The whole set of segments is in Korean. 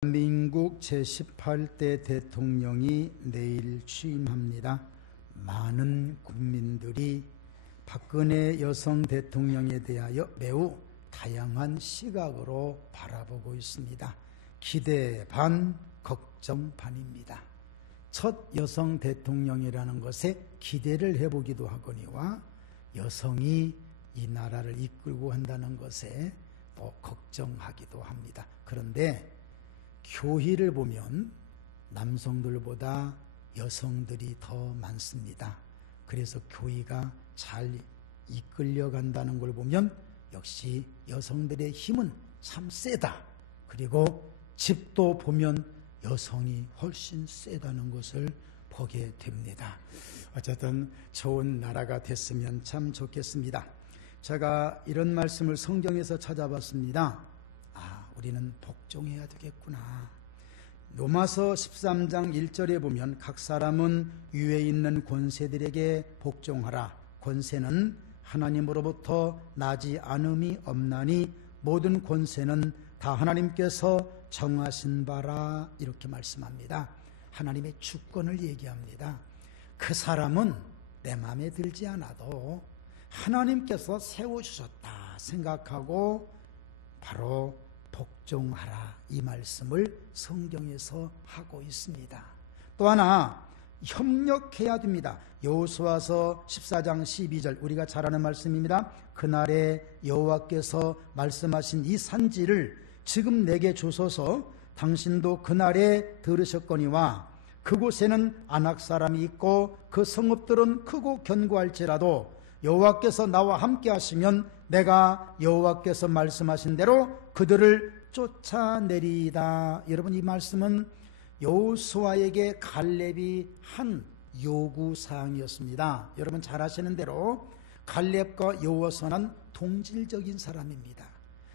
대한민국 제18대 대통령이 내일 취임합니다. 많은 국민들이 박근혜 여성 대통령에 대하여 매우 다양한 시각으로 바라보고 있습니다. 기대 반, 걱정 반입니다. 첫 여성 대통령이라는 것에 기대를 해보기도 하거니와 여성이 이 나라를 이끌고 한다는 것에 또 걱정하기도 합니다. 그런데 교회를 보면 남성들보다 여성들이 더 많습니다. 그래서 교회가 잘 이끌려간다는 걸 보면 역시 여성들의 힘은 참 세다. 그리고 집도 보면 여성이 훨씬 세다는 것을 보게 됩니다. 어쨌든 좋은 나라가 됐으면 참 좋겠습니다. 제가 이런 말씀을 성경에서 찾아봤습니다. 우리는 복종해야 되겠구나. 로마서 13장 1절에 보면 각 사람은 위에 있는 권세들에게 복종하라. 권세는 하나님으로부터 나지 않음이 없나니 모든 권세는 다 하나님께서 정하신 바라. 이렇게 말씀합니다. 하나님의 주권을 얘기합니다. 그 사람은 내 마음에 들지 않아도 하나님께서 세워주셨다 생각하고 바로 복종하라, 이 말씀을 성경에서 하고 있습니다. 또 하나 협력해야 됩니다. 여호수아서 14장 12절, 우리가 잘 아는 말씀입니다. 그날에 여호와께서 말씀하신 이 산지를 지금 내게 주소서. 당신도 그날에 들으셨거니와 그곳에는 아낙 사람이 있고 그 성읍들은 크고 견고할지라도 여호와께서 나와 함께 하시면 내가 여호와께서 말씀하신 대로 그들을 쫓아내리이다. 여러분, 이 말씀은 여호수아에게 갈렙이 한 요구사항이었습니다. 여러분 잘 아시는 대로 갈렙과 여호수아는 동질적인 사람입니다.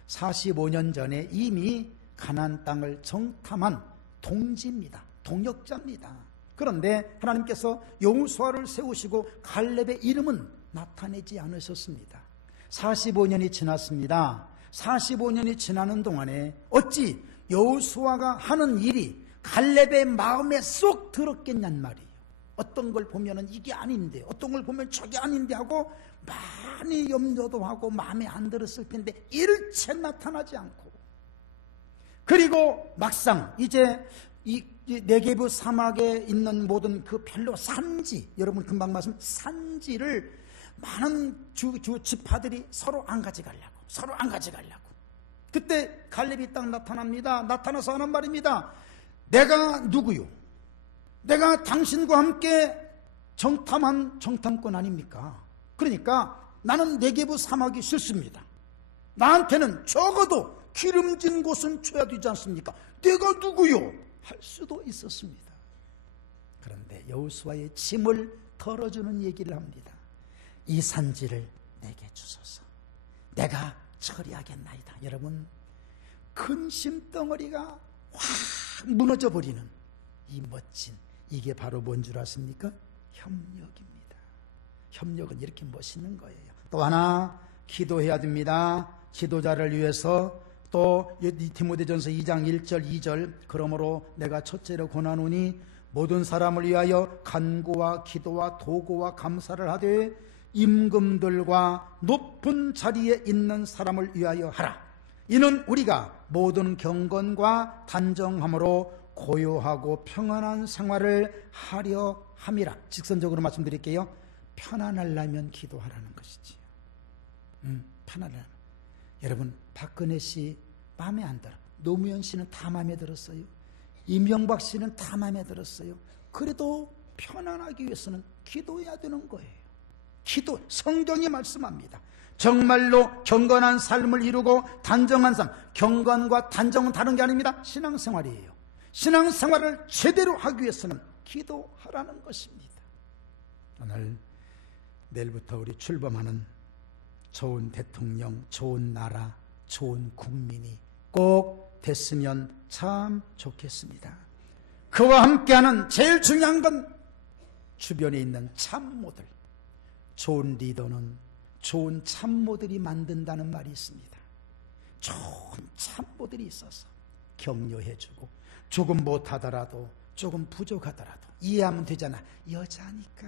45년 전에 이미 가나안 땅을 정탐한 동지입니다. 동역자입니다. 그런데 하나님께서 여호수아를 세우시고 갈렙의 이름은 나타내지 않으셨습니다. 45년이 지났습니다. 45년이 지나는 동안에 어찌 여호수아가 하는 일이 갈렙의 마음에 쏙 들었겠냔 말이에요. 어떤 걸 보면은 이게 아닌데, 어떤 걸 보면 저게 아닌데 하고 많이 염려도 하고 마음에 안 들었을 텐데 일체 나타나지 않고, 그리고 막상 이제 이 네게브 사막에 있는 모든 그 별로 산지, 여러분 금방 말씀 산지를 많은 주 지파들이 서로 안 가져가려고. 그때 갈렙이 딱 나타납니다. 나타나서 하는 말입니다. 내가 누구요? 내가 당신과 함께 정탐한 정탐꾼 아닙니까? 그러니까 나는 네게브 사막이 싫습니다. 나한테는 적어도 기름진 곳은 줘야 되지 않습니까? 내가 누구요? 할 수도 있었습니다. 그런데 여호수아의 짐을 덜어주는 얘기를 합니다. 이 산지를 내게 주소서. 내가 처리하겠나이다. 여러분, 근심덩어리가 확 무너져 버리는 이 멋진, 이게 바로 뭔 줄 아십니까? 협력입니다. 협력은 이렇게 멋있는 거예요. 또 하나 기도해야 됩니다. 지도자를 위해서. 또 디모데전서 2장 1절 2절, 그러므로 내가 첫째로 권하노니 모든 사람을 위하여 간구와 기도와 도구와 감사를 하되 임금들과 높은 자리에 있는 사람을 위하여 하라. 이는 우리가 모든 경건과 단정함으로 고요하고 평안한 생활을 하려 함이라. 직선적으로 말씀드릴게요. 편안하려면 기도하라는 것이지요. 편안하려면. 여러분, 박근혜 씨 마음에 안 들어. 노무현 씨는 다 마음에 들었어요. 이명박 씨는 다 마음에 들었어요. 그래도 편안하기 위해서는 기도해야 되는 거예요. 기도, 성경이 말씀합니다. 정말로 경건한 삶을 이루고 단정한 삶, 경건과 단정은 다른 게 아닙니다. 신앙생활이에요. 신앙생활을 제대로 하기 위해서는 기도하라는 것입니다. 오늘 내일부터 우리 출범하는 좋은 대통령, 좋은 나라, 좋은 국민이 꼭 됐으면 참 좋겠습니다. 그와 함께하는 제일 중요한 건 주변에 있는 참모들. 좋은 리더는 좋은 참모들이 만든다는 말이 있습니다. 좋은 참모들이 있어서 격려해주고, 조금 못하더라도, 조금 부족하더라도 이해하면 되잖아. 여자니까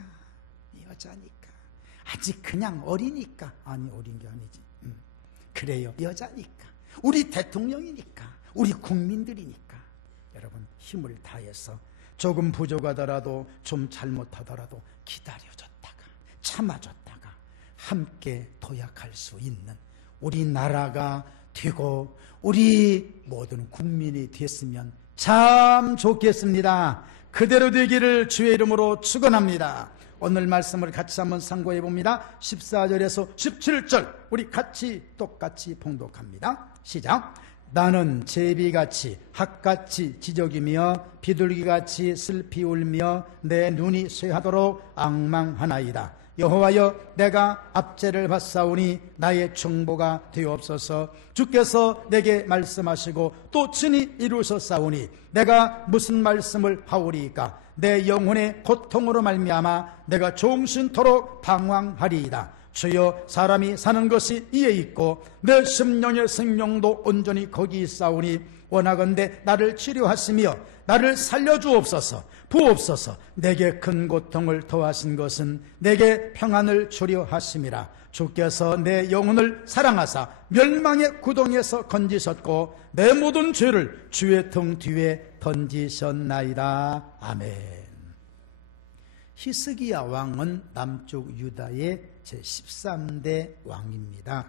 아직 그냥 어리니까. 아니, 어린 게 아니지. 그래요, 여자니까, 우리 대통령이니까, 우리 국민들이니까. 여러분, 힘을 다해서 조금 부족하더라도, 좀 잘못하더라도 기다려줬다가, 참아줬다가 함께 도약할 수 있는 우리나라가 되고 우리 모든 국민이 됐으면 참 좋겠습니다. 그대로 되기를 주의 이름으로 축원합니다. 오늘 말씀을 같이 한번 상고해 봅니다. 14절에서 17절 우리 같이 똑같이 봉독합니다. 시작. 나는 제비같이 학같이 지적이며 비둘기같이 슬피 울며 내 눈이 쇠하도록 앙망하나이다. 여호와여, 내가 압제를 받사오니 나의 충보가 되옵소서. 주께서 내게 말씀하시고 또 친히 이루셨사오니 내가 무슨 말씀을 하오리이까. 내 영혼의 고통으로 말미암아 내가 종신토록 방황하리이다. 주여, 사람이 사는 것이 이에 있고 내 심령의 생명도 온전히 거기 있사오니 원하건대 나를 치료하시며 나를 살려주옵소서. 부옵소서. 내게 큰 고통을 더하신 것은 내게 평안을 주려 하심이라. 주께서 내 영혼을 사랑하사 멸망의 구덩이에서 건지셨고 내 모든 죄를 주의 등 뒤에 던지셨나이다. 아멘. 히스기야 왕은 남쪽 유다의 제13대 왕입니다.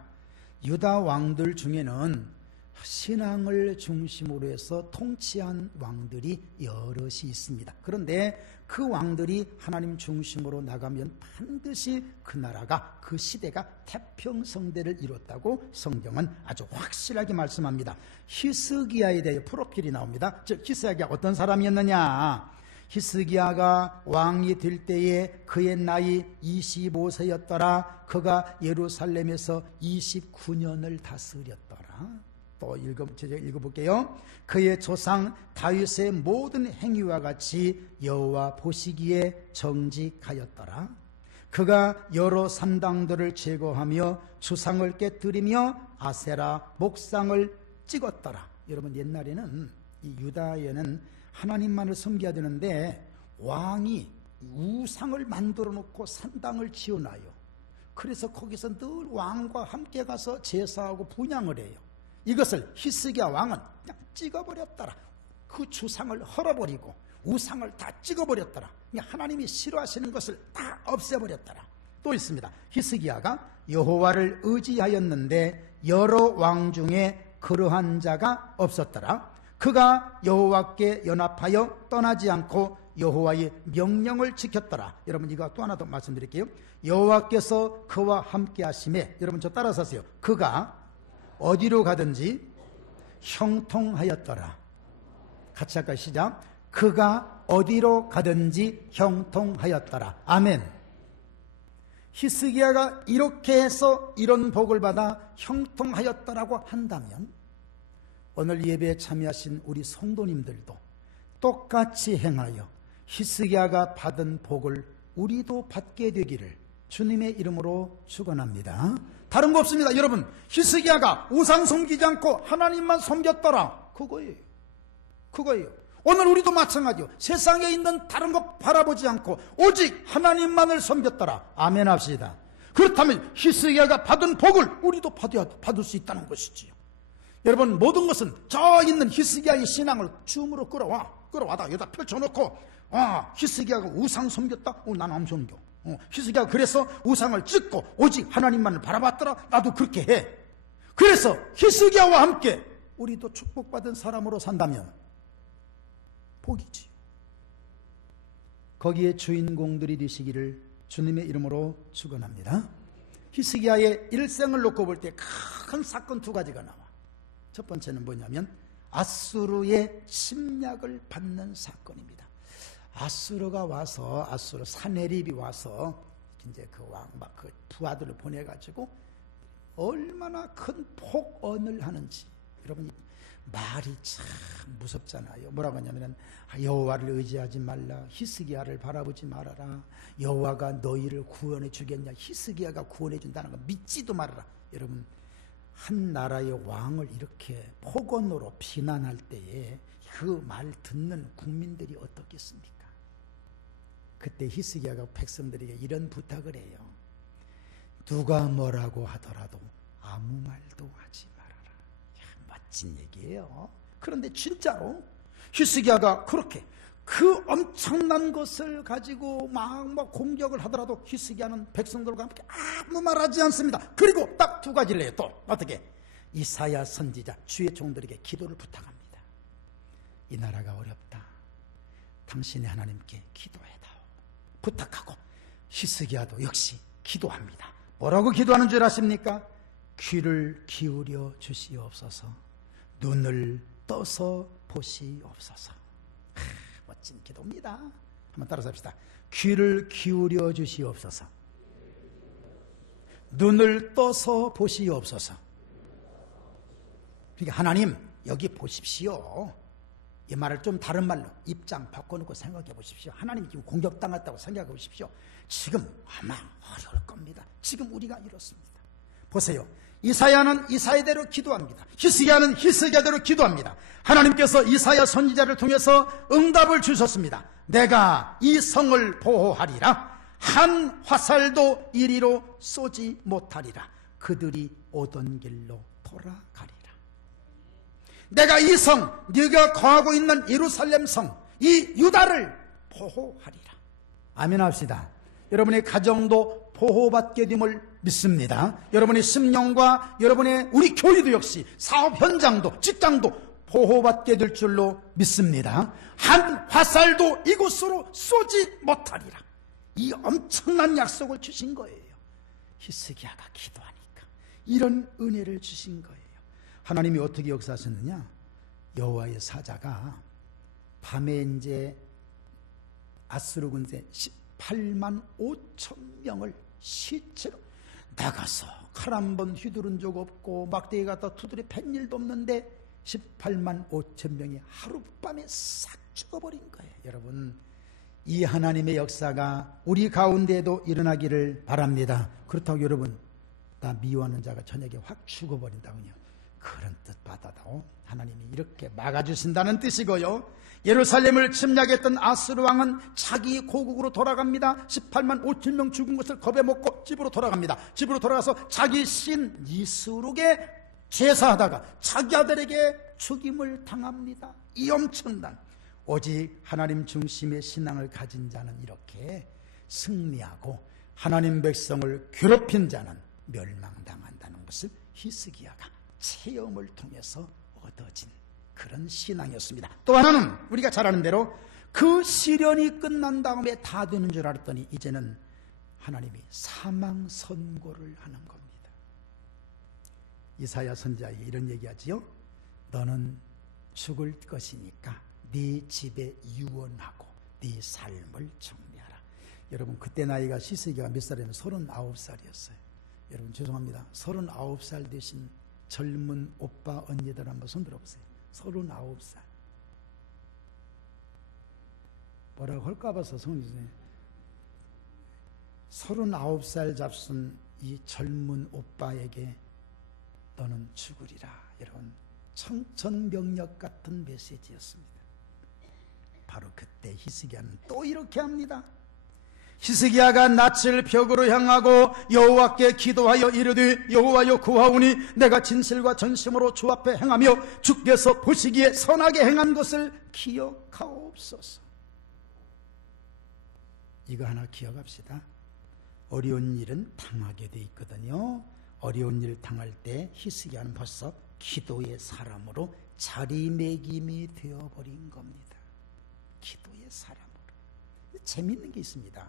유다 왕들 중에는 신앙을 중심으로 해서 통치한 왕들이 여럿이 있습니다. 그런데 그 왕들이 하나님 중심으로 나가면 반드시 그 나라가, 그 시대가 태평성대를 이뤘다고 성경은 아주 확실하게 말씀합니다. 히스기야에 대해 프로필이 나옵니다. 즉, 히스기야가 어떤 사람이었느냐. 히스기야가 왕이 될 때에 그의 나이 25세였더라. 그가 예루살렘에서 29년을 다스렸더라. 또 읽어볼게요. 그의 조상 다윗의 모든 행위와 같이 여호와 보시기에 정직하였더라. 그가 여러 산당들을 제거하며 주상을 깨뜨리며 아세라 목상을 찍었더라. 여러분, 옛날에는 이 유다에는 하나님만을 섬겨야 되는데 왕이 우상을 만들어 놓고 산당을 지어놔요. 그래서 거기서 늘 왕과 함께 가서 제사하고 분향을 해요. 이것을 히스기야 왕은 그냥 찍어버렸더라. 그 주상을 헐어버리고 우상을 다 찍어버렸더라. 하나님이 싫어하시는 것을 다 없애버렸더라. 또 있습니다. 히스기야가 여호와를 의지하였는데 여러 왕 중에 그러한 자가 없었더라. 그가 여호와께 연합하여 떠나지 않고 여호와의 명령을 지켰더라. 여러분, 이거 또 하나 더 말씀드릴게요. 여호와께서 그와 함께 하심에, 여러분 저 따라서 하세요. 그가 어디로 가든지 형통하였더라. 같이 할까요? 시작. 그가 어디로 가든지 형통하였더라. 아멘. 히스기야가 이렇게 해서 이런 복을 받아 형통하였더라고 한다면 오늘 예배에 참여하신 우리 성도님들도 똑같이 행하여 히스기야가 받은 복을 우리도 받게 되기를 주님의 이름으로 축원합니다. 다른 거 없습니다. 여러분, 히스기야가 우상 섬기지 않고 하나님만 섬겼더라. 그거예요. 오늘 우리도 마찬가지요. 세상에 있는 다른 것 바라보지 않고 오직 하나님만을 섬겼더라. 아멘 합시다. 그렇다면 히스기야가 받은 복을 우리도 받을 수 있다는 것이지요. 여러분, 모든 것은 저 있는 히스기야의 신앙을 줌으로 끌어와다 여기다 펼쳐놓고, 히스기야가 우상 섬겼다? 난 안 섬겨. 히스기야가 그래서 우상을 찍고 오직 하나님만을 바라봤더라? 나도 그렇게 해. 그래서 히스기야와 함께 우리도 축복받은 사람으로 산다면 복이지. 거기에 주인공들이 되시기를 주님의 이름으로 축원합니다. 히스기야의 일생을 놓고 볼 때 큰 사건 두 가지가 나와. 첫 번째는 뭐냐면 아수르의 침략을 받는 사건입니다. 아수르가 와서, 아수르 사네립이 와서 이제 그 왕 막 그 부하들을 보내가지고 얼마나 큰 폭언을 하는지. 여러분, 말이 참 무섭잖아요. 뭐라고 하냐면 여호와를 의지하지 말라. 히스기야를 바라보지 말아라. 여호와가 너희를 구원해 주겠냐. 히스기야가 구원해 준다는 거 믿지도 말아라. 여러분, 한 나라의 왕을 이렇게 폭언으로 비난할 때에 그 말 듣는 국민들이 어떻겠습니까? 그때 히스기야가 백성들에게 이런 부탁을 해요. 누가 뭐라고 하더라도 아무 말도 하지 말아라. 멋진 얘기예요. 그런데 진짜로 히스기야가 그렇게 그 엄청난 것을 가지고 막 공격을 하더라도 히스기야는 백성들과 함께 아무 말 하지 않습니다. 그리고 딱 두 가지를 해요. 또 어떻게? 이사야 선지자 주의 종들에게 기도를 부탁합니다. 이 나라가 어렵다. 당신의 하나님께 기도해다오. 부탁하고 히스기야도 역시 기도합니다. 뭐라고 기도하는 줄 아십니까? 귀를 기울여 주시옵소서. 눈을 떠서 보시옵소서. 멋진 기도입니다. 한번 따라서 합시다. 귀를 기울여 주시옵소서. 눈을 떠서 보시옵소서. 그러니까 하나님 여기 보십시오. 이 말을 좀 다른 말로 입장 바꿔놓고 생각해 보십시오. 하나님이 지금 공격당했다고 생각해 보십시오. 지금 아마 어려울 겁니다. 지금 우리가 이렇습니다. 보세요. 이사야는 이사야대로 기도합니다. 히스기야는 히스기야대로 기도합니다. 하나님께서 이사야 선지자를 통해서 응답을 주셨습니다. 내가 이 성을 보호하리라. 한 화살도 이리로 쏘지 못하리라. 그들이 오던 길로 돌아가리라. 내가 이 성, 네가 거하고 있는 예루살렘 성, 이 유다를 보호하리라. 아멘 합시다. 여러분의 가정도 보호받게 됨을 믿습니다. 여러분의 심령과 여러분의 우리 교회도 역시 사업 현장도 직장도 보호받게 될 줄로 믿습니다. 한 화살도 이곳으로 쏘지 못하리라. 이 엄청난 약속을 주신 거예요. 히스기야가 기도하니까 이런 은혜를 주신 거예요. 하나님이 어떻게 역사하셨느냐? 여호와의 사자가 밤에 이제 아수르 군대 18만 5천 명을 시체로 나가서 칼 한 번 휘두른 적 없고 막대기 갖다 두드려 팬 일도 없는데 18만 5천 명이 하룻밤에 싹 죽어버린 거예요. 여러분, 이 하나님의 역사가 우리 가운데에도 일어나기를 바랍니다. 그렇다고 여러분 나 미워하는 자가 저녁에 확 죽어버린다군요. 그런 뜻 받아도 하나님이 이렇게 막아주신다는 뜻이고요. 예루살렘을 침략했던 아수르 왕은 자기 고국으로 돌아갑니다. 18만 5천 명 죽은 것을 겁에 먹고 집으로 돌아갑니다. 집으로 돌아가서 자기 신 니스룩에 제사하다가 자기 아들에게 죽임을 당합니다. 이 엄청난, 오직 하나님 중심의 신앙을 가진 자는 이렇게 승리하고 하나님 백성을 괴롭힌 자는 멸망당한다는 것을 히스기야가 체험을 통해서 얻어진 그런 신앙이었습니다. 또 하나는 우리가 잘 아는 대로 그 시련이 끝난 다음에 다 되는 줄 알았더니 이제는 하나님이 사망 선고를 하는 겁니다. 이사야 선지자에게 이런 얘기하지요. 너는 죽을 것이니까 네 집에 유언하고 네 삶을 정리하라. 여러분 그때 나이가 히스기야가 몇 살이면 39살이었어요. 여러분 죄송합니다. 39살 되신 젊은 오빠 언니들 한번 손 들어보세요. 39살. 뭐라고 할까 봐서 손 주세요. 39살 잡순 이 젊은 오빠에게 너는 죽으리라. 여러분 청천벽력 같은 메시지였습니다. 바로 그때 히스기야는 또 이렇게 합니다. 히스기야가 낯을 벽으로 향하고 여호와께 기도하여 이르되 여호와여 구하오니 내가 진실과 전심으로 주 앞에 행하며 주께서 보시기에 선하게 행한 것을 기억하옵소서. 이거 하나 기억합시다. 어려운 일은 당하게 돼 있거든요. 어려운 일 당할 때 히스기야는 벌써 기도의 사람으로 자리매김이 되어버린 겁니다. 기도의 사람으로. 재미있는 게 있습니다.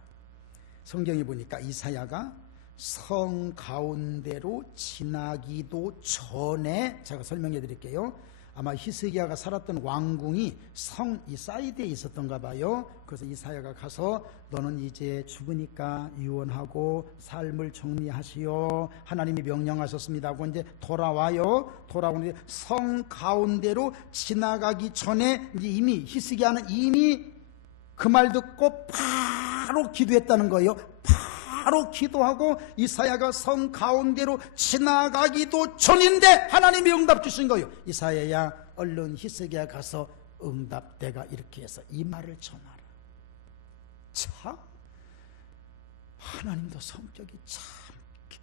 성경에 보니까 이사야가 성 가운데로 지나기도 전에, 제가 설명해 드릴게요. 아마 히스기야가 살았던 왕궁이 성 이 사이드에 있었던가 봐요. 그래서 이사야가 가서 너는 이제 죽으니까 유언하고 삶을 정리하시오. 하나님이 명령하셨습니다 하고 이제 돌아와요. 돌아오는데 성 가운데로 지나가기 전에 이제 이미 히스기야는 이미 그 말 듣고 바로 기도했다는 거예요. 바로 기도하고 이사야가 성 가운데로 지나가기도 전인데 하나님이 응답 주신 거예요. 이사야야 얼른 히스기야 가서 응답대가 이렇게 해서 이 말을 전하라. 참 하나님도 성격이 참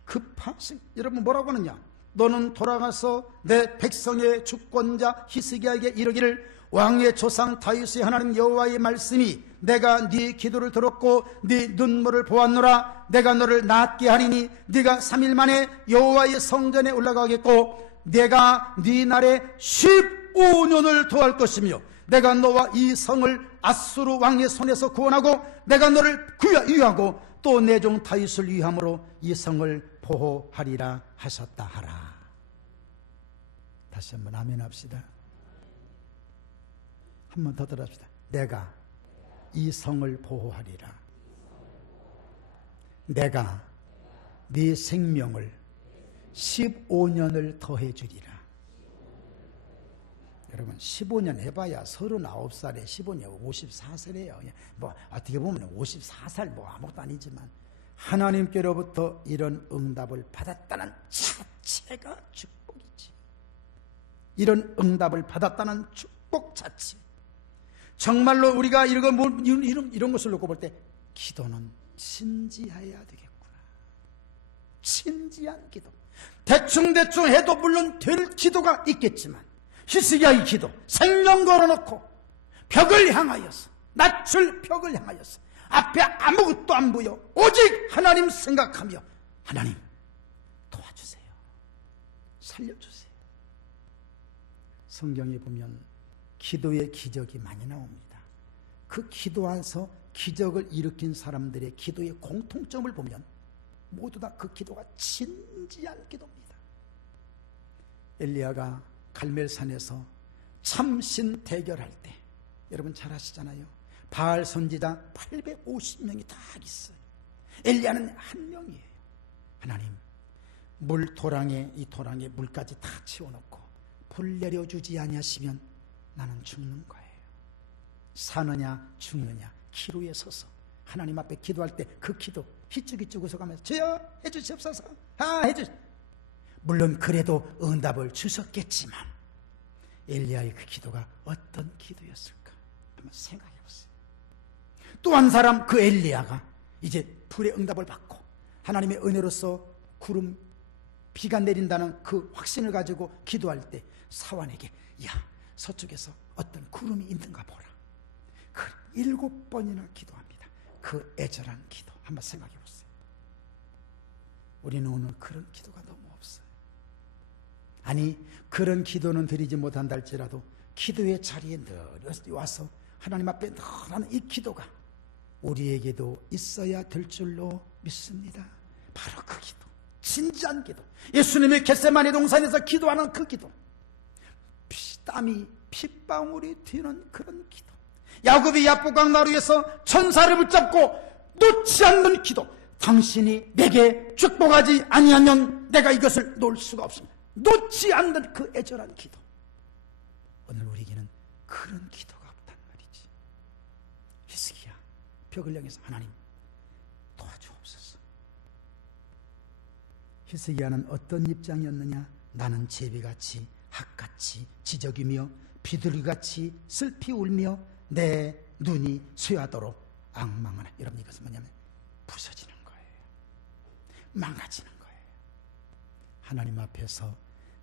급하신. 여러분 뭐라고 하느냐? 너는 돌아가서 내 백성의 주권자 히스기야에게 이르기를 왕의 조상 다윗의 하나님 여호와의 말씀이 내가 네 기도를 들었고 네 눈물을 보았노라. 내가 너를 낫게 하리니 네가 3일 만에 여호와의 성전에 올라가겠고 내가 네 날에 15년을 더할 것이며 내가 너와 이 성을 아수르 왕의 손에서 구원하고 내가 너를 위하고 또 내 종 다윗을 위함으로 이 성을 보호하리라 하셨다 하라. 다시 한번 아멘 합시다. 한 번 더 들어봅시다. 내가 이 성을 보호하리라. 내가 네 생명을 15년을 더해 주리라. 여러분 15년 해봐야 39살에 15년 54세래요. 뭐 어떻게 보면 54살 뭐 아무것도 아니지만 하나님께로부터 이런 응답을 받았다는 자체가 축복이지. 이런 응답을 받았다는 축복 자체. 정말로 우리가 이런 것을 놓고 볼 때 기도는 진지해야 되겠구나. 진지한 기도. 대충대충 해도 물론 될 기도가 있겠지만 히스기야의 기도, 생명 걸어놓고 벽을 향하여서, 낯을 벽을 향하여서 앞에 아무것도 안 보여 오직 하나님 생각하며 하나님 도와주세요, 살려주세요. 성경에 보면 기도의 기적이 많이 나옵니다. 그 기도에서 기적을 일으킨 사람들의 기도의 공통점을 보면 모두 다 그 기도가 진지한 기도입니다. 엘리야가 갈멜산에서 참신 대결할 때 여러분 잘 아시잖아요. 바알 선지자 850명이 다 있어요. 엘리야는 한 명이에요. 하나님 이 도랑에 물까지 다 채워놓고 불 내려주지 아니하시면 나는 죽는 거예요. 사느냐 죽느냐 기로에 서서 하나님 앞에 기도할 때 그 기도 희죽희죽 웃어가면서 주여 해주시옵소서. 물론 그래도 응답을 주셨겠지만 엘리야의 그 기도가 어떤 기도였을까 한번 생각해 보세요. 또 한 사람 그 엘리야가 이제 불의 응답을 받고 하나님의 은혜로서 구름 비가 내린다는 그 확신을 가지고 기도할 때 사환에게 야 서쪽에서 어떤 구름이 있는가 보라. 그 7번이나 기도합니다. 그 애절한 기도 한번 생각해 보세요. 우리는 오늘 그런 기도가 너무 없어요. 아니 그런 기도는 드리지 못한다 할지라도 기도의 자리에 늘 와서 하나님 앞에 늘 하는 이 기도가 우리에게도 있어야 될 줄로 믿습니다. 바로 그 기도, 진지한 기도. 예수님이 겟세마네 동산에서 기도하는 그 기도, 땀이 핏방울이 튀는 그런 기도, 야곱이 야복강 나루에서 천사를 붙잡고 놓지 않는 기도. 당신이 내게 축복하지 아니하면 내가 이것을 놓을 수가 없습니다. 놓지 않는 그 애절한 기도. 오늘 우리에게는 그런 기도가 없단 말이지. 히스기야 벽을 향해서 하나님 도와주옵소서. 히스기야는 어떤 입장이었느냐? 나는 제비같이 학같이 지저귀며 비둘기같이 슬피 울며 내 눈이 쇠하도록 앙망하나. 여러분 이것은 뭐냐면 부서지는 거예요. 망가지는 거예요. 하나님 앞에서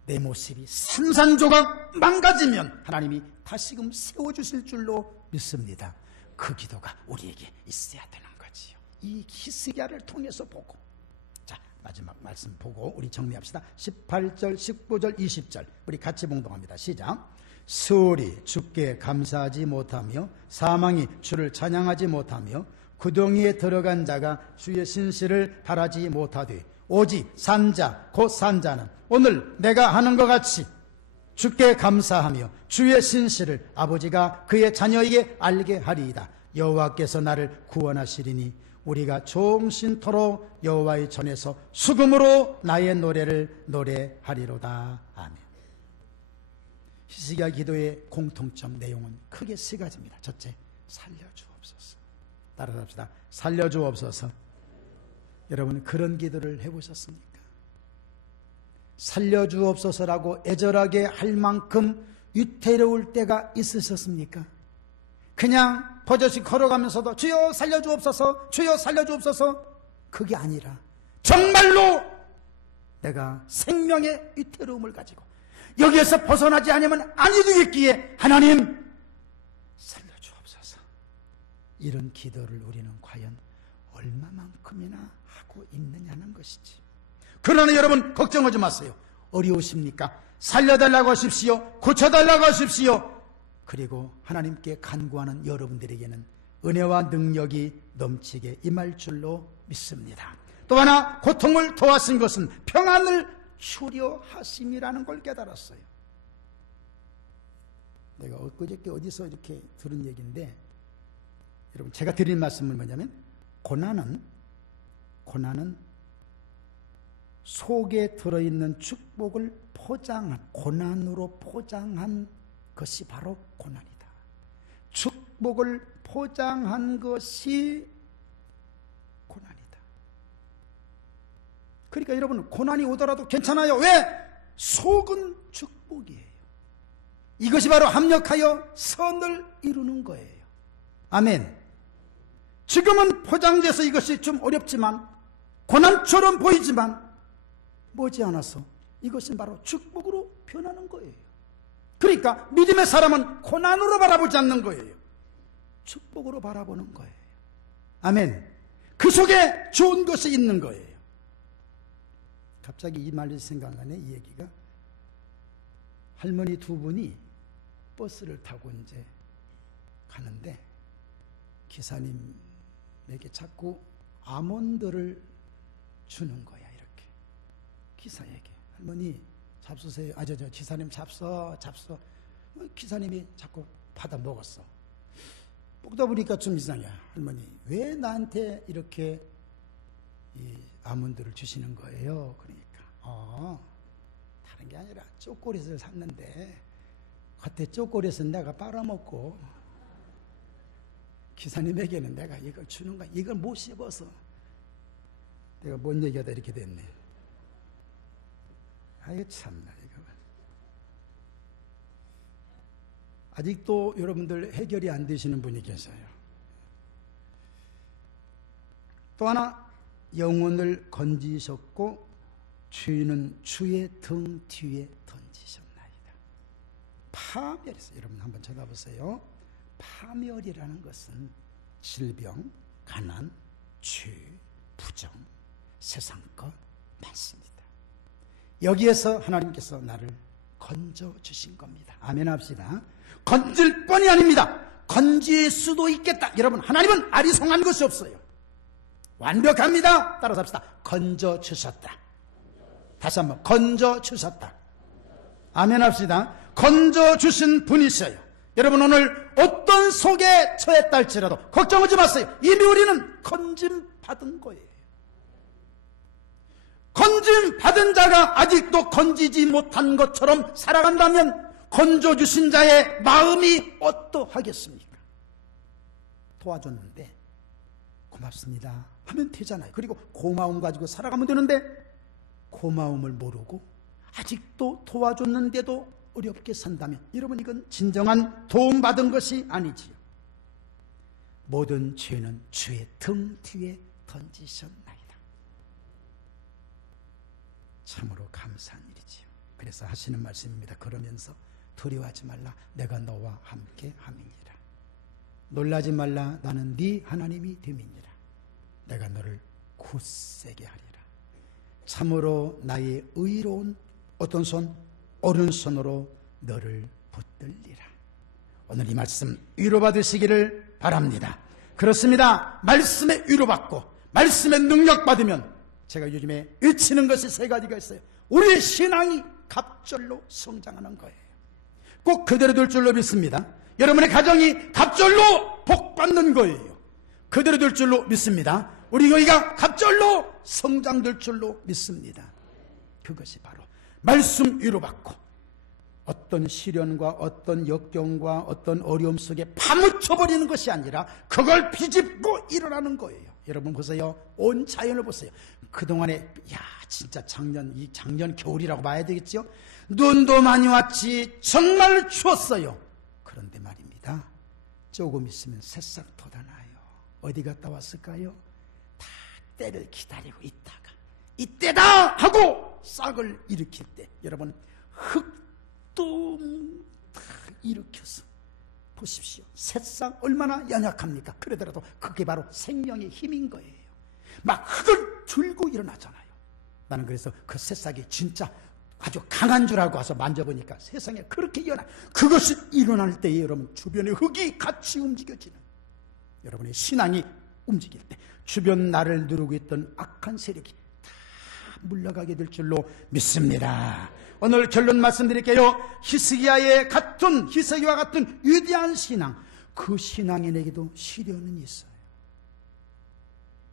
내 모습이 산산조각 망가지면 하나님이 다시금 세워주실 줄로 믿습니다. 그 기도가 우리에게 있어야 되는 거지요. 이 히스기야를 통해서 보고, 자 마지막 말씀 보고 우리 정리합시다. 18절 19절 20절 우리 같이 봉독합니다. 시작. 스올이 주께 감사하지 못하며 사망이 주를 찬양하지 못하며 구덩이에 들어간 자가 주의 신실을 바라지 못하되 오직 산자 곧 산자는 오늘 내가 하는 것 같이 주께 감사하며 주의 신실을 아버지가 그의 자녀에게 알게 하리이다. 여호와께서 나를 구원하시리니 우리가 종신토록 여호와의 전에서 수금으로 나의 노래를 노래하리로다. 아멘. 히스기야 기도의 공통점 내용은 크게 세 가지입니다. 첫째, 살려주옵소서. 따라합시다. 살려주옵소서. 여러분 그런 기도를 해보셨습니까? 살려주옵소서라고 애절하게 할 만큼 위태로울 때가 있으셨습니까? 그냥 버젓이 걸어가면서도 주여 살려주옵소서, 주여 살려주옵소서, 그게 아니라 정말로 내가 생명의 위태로움을 가지고 여기에서 벗어나지 않으면 아니 되겠기에 하나님 살려주옵소서, 이런 기도를 우리는 과연 얼마만큼이나 하고 있느냐는 것이지. 그러나 여러분 걱정하지 마세요. 어려우십니까? 살려달라고 하십시오. 고쳐달라고 하십시오. 그리고 하나님께 간구하는 여러분들에게는 은혜와 능력이 넘치게 임할 줄로 믿습니다. 또 하나 고통을 도와신 것은 평안을 휴려하심이라는 걸 깨달았어요. 내가 엊그저께 어디서 이렇게 들은 얘기인데, 여러분 제가 드린 말씀은 뭐냐면 고난은 속에 들어있는 축복을 고난으로 포장한 것이 바로 고난이다. 축복을 포장한 것이 고난이다. 그러니까 여러분 고난이 오더라도 괜찮아요. 왜? 속은 축복이에요. 이것이 바로 합력하여 선을 이루는 거예요. 아멘. 지금은 포장돼서 이것이 좀 어렵지만, 고난처럼 보이지만 머지않아서 이것은 바로 축복으로 변하는 거예요. 그러니까 믿음의 사람은 고난으로 바라보지 않는 거예요. 축복으로 바라보는 거예요. 아멘. 그 속에 좋은 것이 있는 거예요. 갑자기 이 말이 생각나네. 이 얘기가, 할머니 두 분이 버스를 타고 이제 가는데 기사님에게 자꾸 아몬드를 주는 거야. 이렇게 기사에게, 할머니 잡수세요. 저 기사님 잡숴. 기사님이 자꾸 받아 먹었어. 먹다 보니까 좀 이상해. 할머니 왜 나한테 이렇게 이 아몬드를 주시는 거예요? 그러니까 다른 게 아니라 초콜릿을 샀는데 겉에 초콜릿은 내가 빨아먹고 기사님에게는 내가 이걸 주는 거야. 이걸 못 씹어서. 내가 뭔 얘기하다 이렇게 됐네. 아유 참나, 이거 아직도 여러분들 해결이 안 되시는 분이 계세요. 또 하나, 영혼을 건지셨고 주인은 주의 등 뒤에 던지셨나이다. 파멸했어요. 여러분 한번 쳐다보세요. 파멸이라는 것은 질병, 가난, 죄, 부정, 세상 것 많습니다. 여기에서 하나님께서 나를 건져주신 겁니다. 아멘 합시다. 건질 뻔이 아닙니다. 건질 수도 있겠다. 여러분 하나님은 아리송한 것이 없어요. 완벽합니다. 따라서 합시다. 건져주셨다. 다시 한번, 건져주셨다. 아멘 합시다. 건져주신 분이셔요. 여러분 오늘 어떤 속에 처했다 할지라도 걱정하지 마세요. 이미 우리는 건짐 받은 거예요. 건짐 받은 자가 아직도 건지지 못한 것처럼 살아간다면 건져주신 자의 마음이 어떠하겠습니까? 도와줬는데 고맙습니다 하면 되잖아요. 그리고 고마움 가지고 살아가면 되는데 고마움을 모르고 아직도 도와줬는데도 어렵게 산다면 여러분 이건 진정한 도움받은 것이 아니지요. 모든 죄는 주의 등 뒤에 던지셨나이다. 참으로 감사한 일이지요. 그래서 하시는 말씀입니다. 그러면서 두려워하지 말라, 내가 너와 함께 함이니라. 놀라지 말라, 나는 네 하나님이 됨이니라. 내가 너를 굳세게 하리라. 참으로 나의 의로운 어떤 손? 오른손으로 너를 붙들리라. 오늘 이 말씀 위로받으시기를 바랍니다. 그렇습니다. 말씀에 위로받고 말씀에 능력받으면, 제가 요즘에 외치는 것이 세 가지가 있어요. 우리의 신앙이 갑절로 성장하는 거예요. 꼭 그대로 될 줄로 믿습니다. 여러분의 가정이 갑절로 복받는 거예요. 그대로 될 줄로 믿습니다. 우리 교회가 갑절로 성장될 줄로 믿습니다. 그것이 바로 말씀 위로받고 어떤 시련과 어떤 역경과 어떤 어려움 속에 파묻혀버리는 것이 아니라 그걸 비집고 일어나는 거예요. 여러분 보세요. 온 자연을 보세요. 그동안에 진짜 작년 겨울이라고 봐야 되겠죠. 눈도 많이 왔지 정말 추웠어요. 그런데 말입니다. 조금 있으면 새싹 돋아나요. 어디 갔다 왔을까요? 다 때를 기다리고 있다가 이때다 하고 싹을 일으킬 때 여러분 흙도 다 일으켜서 보십시오. 새싹 얼마나 연약합니까? 그러더라도 그게 바로 생명의 힘인 거예요. 막 흙을 들고 일어나잖아요. 나는 그래서 그 새싹이 진짜 아주 강한 줄 알고 와서 만져보니까 세상에 그렇게 연한 그것이 일어날 때에 여러분 주변의 흙이 같이 움직여지는 여러분의 신앙이 움직일 때 주변 나를 누르고 있던 악한 세력이 다 물러가게 될 줄로 믿습니다. 오늘 결론 말씀드릴게요. 히스기야와 같은 위대한 신앙, 그 신앙인에게도 시련은 있어요.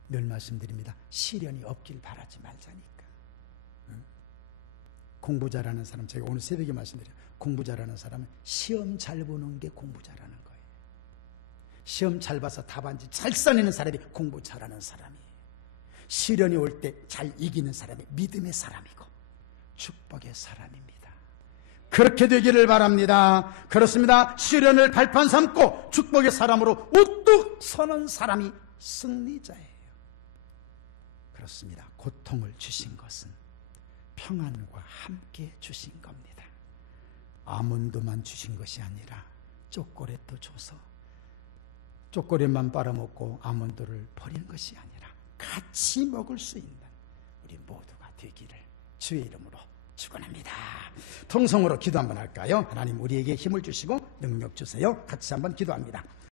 늘 말씀드립니다. 시련이 없길 바라지 말자니까. 공부 잘하는 사람, 제가 오늘 새벽에 말씀드려요. 공부 잘하는 사람은 시험 잘 보는 게 공부 잘하는 거예요. 시험 잘 봐서 답안지 잘 써내는 사람이 공부 잘하는 사람이에요. 시련이 올 때 잘 이기는 사람이 믿음의 사람이고 축복의 사람입니다. 그렇게 되기를 바랍니다. 그렇습니다. 시련을 발판 삼고 축복의 사람으로 우뚝 서는 사람이 승리자예요. 그렇습니다. 고통을 주신 것은 평안과 함께 주신 겁니다. 아몬드만 주신 것이 아니라 초콜릿도 줘서 초콜릿만 빨아먹고 아몬드를 버리는 것이 아니라 같이 먹을 수 있는 우리 모두가 되기를 주의 이름으로 축원합니다. 통성으로 기도 한번 할까요? 하나님 우리에게 힘을 주시고 능력 주세요. 같이 한번 기도합니다.